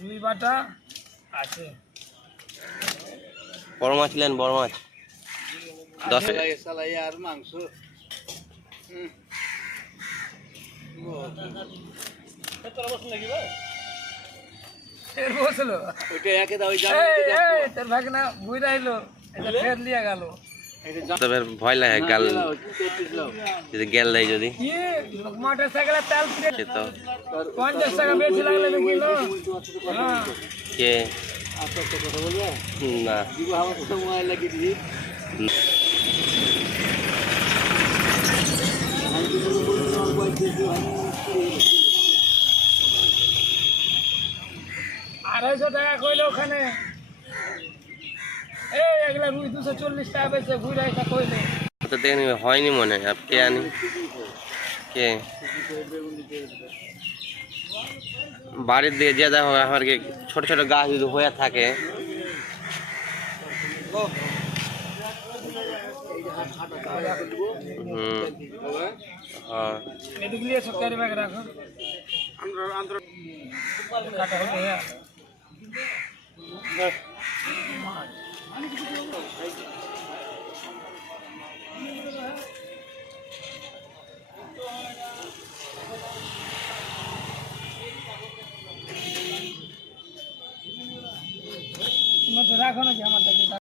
রুই বাটা আছে। বড় মাছ নিলেন, বড় মাছ 10 আর মাংস তোর ভাগনা বুঝা এলো, এটা ফের লিয়া গেল। তবে ভয় লাগে গাল যদি গেল দেয় যদি মোটর সাইকেলের তেল সে তো 50 টাকা বেশি লাগলে কিলো। কে না আড়াইশো টাকা কইলে ওখানে এগুলা রুই 240 টাকা বেশি ঘুরে এটা কইলে। তো দেখনি হয়নি মনে হয়। কে আনি কে বাড়ির দিকে যে দেখো আমার কি ছোট ছোট গাছ যদি হয়ে থাকে হ্যাঁ এদিক লিয়ে সরকারি ব্যাগ রাখো। কাটা হবে রাখো নাকি আমার